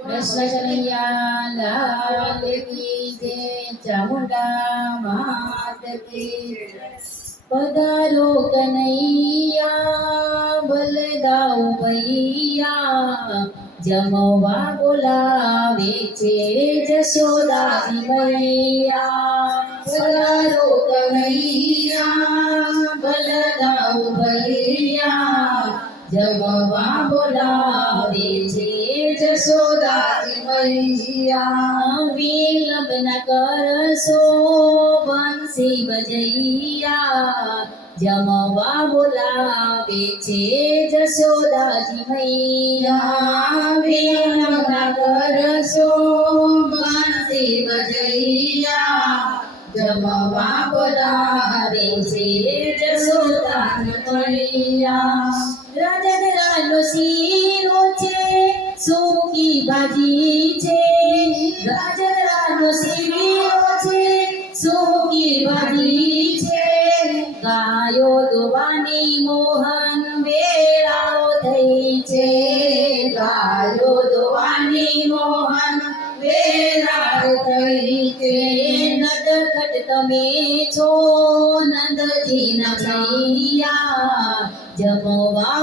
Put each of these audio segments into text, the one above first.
કનૈયા લાલ કી જય ચામુંડા માત કી. પધારો કનૈયા બલદાઉ ભૈયા જમવા બોલાવે છે જશોદા મૈયા જશોદાજી મૈયા વિલંબ ન કરશો બંસી બજૈયા જમવા બોલાવે છે જશોદાજી મૈયા વિલંબ ન કરશો બંસી બજૈયા જમવા બોલાવે છે જશોદાની મૈયા છે સૂકી ભાજી છે રાજનરાનો શીરો છે, સૂકી ભાજી છે, ગાયો દોવાની મોહન વેળાઓ થઈ છે, ગાયો દોવાની મોહન વેળાઓ થઈ છે નદખટ તમે છો, નંદજીના ભૈયા, જમવા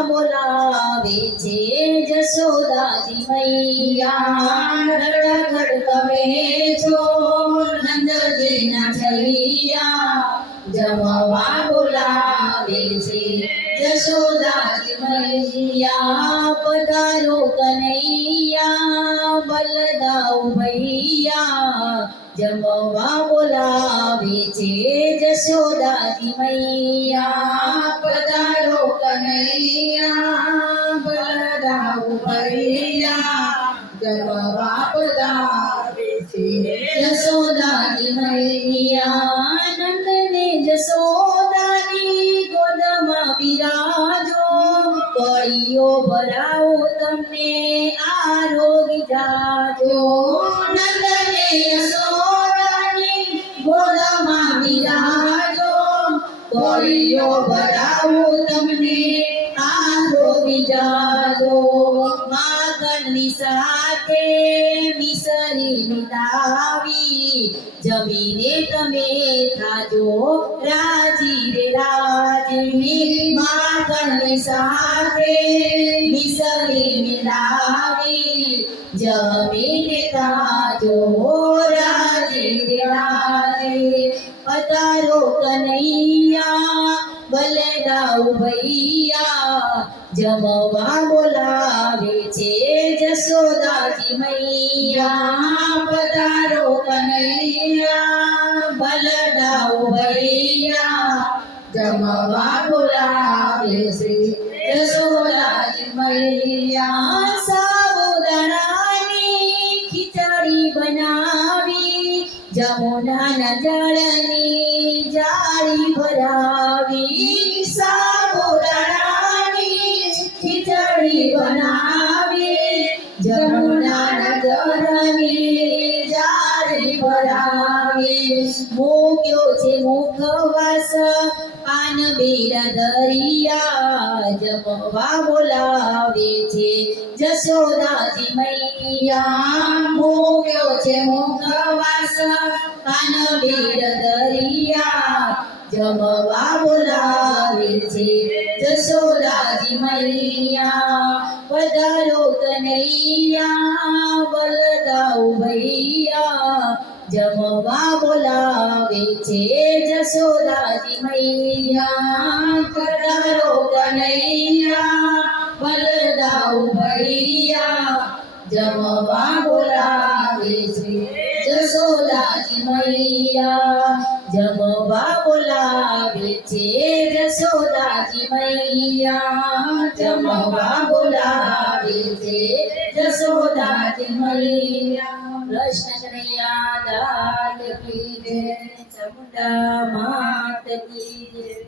બોલાવે છે જશોદાજી મૈયા ઘડ તમે છો નંદજીના ભૈયા જમવા બોલાવે છે જશોદાજી મૈયા પધારો કનૈયા બલદાઉ ભૈયા જમવા બોલાવે છે જશોદાજી મૈયા પધારો કનૈયા બલદાઉ ભૈયા જમવા બોલાવે છે જશોદાજી મૈયા નંદને જશોદાની ગોદમાં બિરાજો કળીઓ ભરાવો તમને આરોગી જાજો નંદને યશોદાની ગોદમાં બિરાજો કળીઓ ભરાવો તમને આરોગી જાજો મિટાવી જમીને તમે થાજો. રાજી રે રાજી માગણની સાથે. મિસરી મિલાવી. જમીને તાજો રાજી રે રાજી. પતારો કનૈયા. બલદાઉ ભૈયા જમવા બોલાવે છે જશોદાજી મૈયા. પધારો કનૈયા બલદાઉ ભૈયા. જમવા બોલાવે છે જશોદાજી મૈયા. સાબુદાણાની ખીચડી બનાવી, જમુનાના જળની જાળી ભરાવી સાબુદાણાની ખીચડી બનાવી ભરાવી મૂક્યો છે મુખવાસ પાન બેરા દરિયા જમવા બોલાવે છે. જશોદાજી મૈયા મૂક્યો છે મુખવાસ પાન બેર દરિયા જમવા બોલાવે છે. જશોદાજી મૈયા પધારો કનૈયા બલદાઉ ભૈયા. જમવા બોલાવે છે જશોદાજી મૈયા પધારો કનૈયા બલદાઉ ભૈયા, જમવા બોલાવે છે જશોદાજી મૈયા, જમવા બોલાવે છે જશોદાજી મૈયા, જમવા બોલાવે છે જસોદાજી મૈયા. કૃષ્ણ કનૈયા લાલ કી જય માત કી